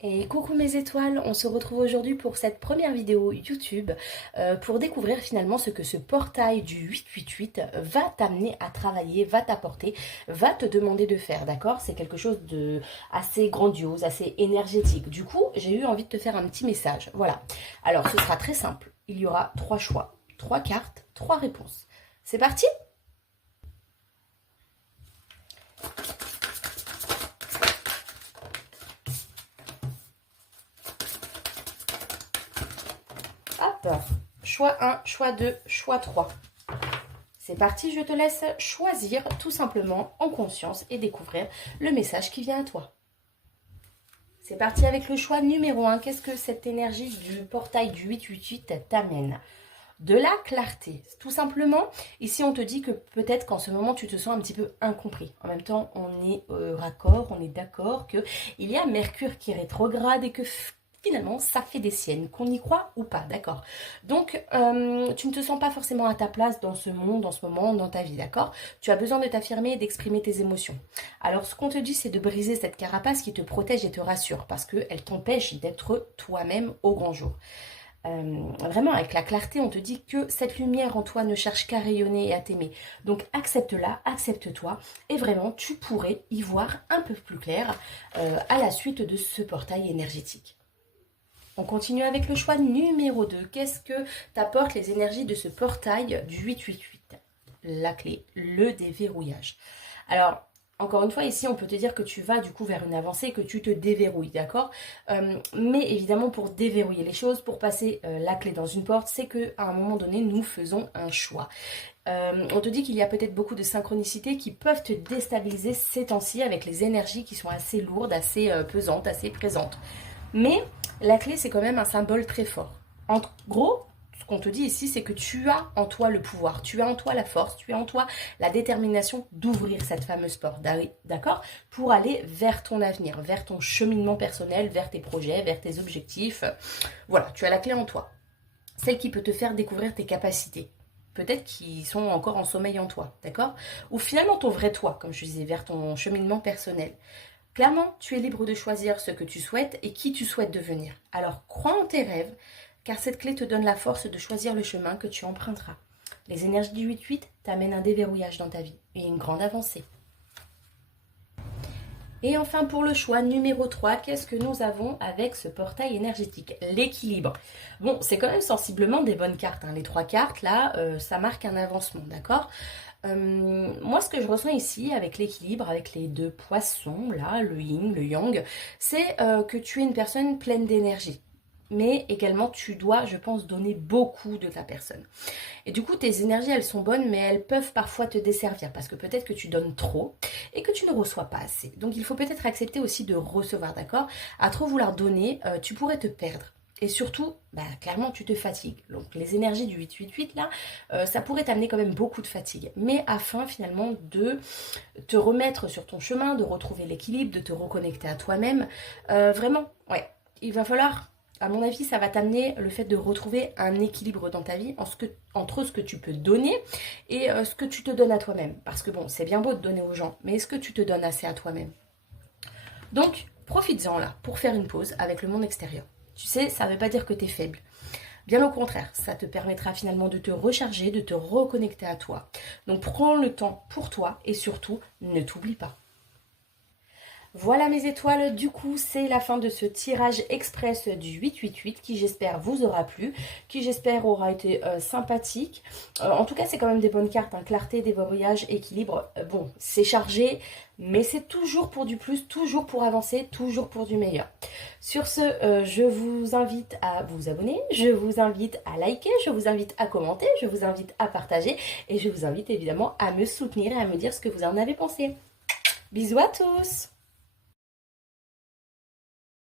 Et coucou mes étoiles, on se retrouve aujourd'hui pour cette première vidéo YouTube pour découvrir finalement ce que ce portail du 888 va t'amener à travailler, va t'apporter, va te demander de faire, d'accord? C'est quelque chose de assez grandiose, assez énergétique. Du coup, j'ai eu envie de te faire un petit message. Voilà. Alors, ce sera très simple. Il y aura 3 choix, 3 cartes, 3 réponses. C'est parti? Hop, choix 1, choix 2, choix 3. C'est parti, je te laisse choisir tout simplement en conscience et découvrir le message qui vient à toi. C'est parti avec le choix numéro 1. Qu'est-ce que cette énergie du portail du 888 t'amène? De la clarté. Tout simplement, ici on te dit que peut-être qu'en ce moment tu te sens un petit peu incompris. En même temps, on est raccord, on est d'accord qu'il y a Mercure qui rétrograde et que finalement ça fait des siennes, qu'on y croit ou pas, d'accord? Donc tu ne te sens pas forcément à ta place dans ce monde, en ce moment, dans ta vie, d'accord? Tu as besoin de t'affirmer et d'exprimer tes émotions. Alors ce qu'on te dit, c'est de briser cette carapace qui te protège et te rassure, parce qu'elle t'empêche d'être toi-même au grand jour. Vraiment avec la clarté, on te dit que cette lumière en toi ne cherche qu'à rayonner et à t'aimer. Donc accepte-la, accepte-toi et vraiment tu pourrais y voir un peu plus clair à la suite de ce portail énergétique. On continue avec le choix numéro 2. Qu'est-ce que t'apportent les énergies de ce portail du 888? La clé, le déverrouillage. Alors, encore une fois, ici, on peut te dire que tu vas du coup vers une avancée, que tu te déverrouilles, d'accord? Mais évidemment, pour déverrouiller les choses, pour passer la clé dans une porte, c'est qu'à un moment donné, nous faisons un choix. On te dit qu'il y a peut-être beaucoup de synchronicités qui peuvent te déstabiliser ces temps-ci avec les énergies qui sont assez lourdes, assez pesantes, assez présentes. Mais la clé, c'est quand même un symbole très fort. En gros, ce qu'on te dit ici, c'est que tu as en toi le pouvoir, tu as en toi la force, tu as en toi la détermination d'ouvrir cette fameuse porte, d'accord? Pour aller vers ton avenir, vers ton cheminement personnel, vers tes projets, vers tes objectifs. Voilà, tu as la clé en toi. Celle qui peut te faire découvrir tes capacités. Peut-être qui sont encore en sommeil en toi, d'accord? Ou finalement ton vrai toi, comme je disais, vers ton cheminement personnel. Clairement, tu es libre de choisir ce que tu souhaites et qui tu souhaites devenir. Alors crois en tes rêves, car cette clé te donne la force de choisir le chemin que tu emprunteras. Les énergies du 8-8 t'amènent un déverrouillage dans ta vie et une grande avancée. Et enfin pour le choix numéro 3, qu'est-ce que nous avons avec ce portail énergétique? L'équilibre. Bon, c'est quand même sensiblement des bonnes cartes, hein. Les 3 cartes là, ça marque un avancement, d'accord? Moi, ce que je ressens ici avec l'équilibre, avec les 2 poissons, là, le yin, le yang, c'est que tu es une personne pleine d'énergie. Mais également, tu dois, je pense, donner beaucoup de ta personne. Et du coup, tes énergies, elles sont bonnes, mais elles peuvent parfois te desservir parce que peut-être que tu donnes trop et que tu ne reçois pas assez. Donc, il faut peut-être accepter aussi de recevoir, d'accord? À trop vouloir donner, tu pourrais te perdre. Et surtout, clairement, tu te fatigues. Donc, les énergies du 888, là, ça pourrait t'amener quand même beaucoup de fatigue. Mais afin, finalement, de te remettre sur ton chemin, de retrouver l'équilibre, de te reconnecter à toi-même, vraiment, ouais, il va falloir, à mon avis, ça va t'amener le fait de retrouver un équilibre dans ta vie entre ce que tu peux donner et ce que tu te donnes à toi-même. Parce que bon, c'est bien beau de donner aux gens, mais est-ce que tu te donnes assez à toi-même? Donc, profites-en là pour faire une pause avec le monde extérieur. Tu sais, ça ne veut pas dire que tu es faible. Bien au contraire, ça te permettra finalement de te recharger, de te reconnecter à toi. Donc prends le temps pour toi et surtout, ne t'oublie pas. Voilà mes étoiles, du coup c'est la fin de ce tirage express du 888 qui j'espère vous aura plu, qui j'espère aura été sympathique. En tout cas c'est quand même des bonnes cartes, hein. Clarté, déverrouillage, équilibre, bon c'est chargé mais c'est toujours pour du plus, toujours pour avancer, toujours pour du meilleur. Sur ce, je vous invite à vous abonner, je vous invite à liker, je vous invite à commenter, je vous invite à partager et je vous invite évidemment à me soutenir et à me dire ce que vous en avez pensé. Bisous à tous!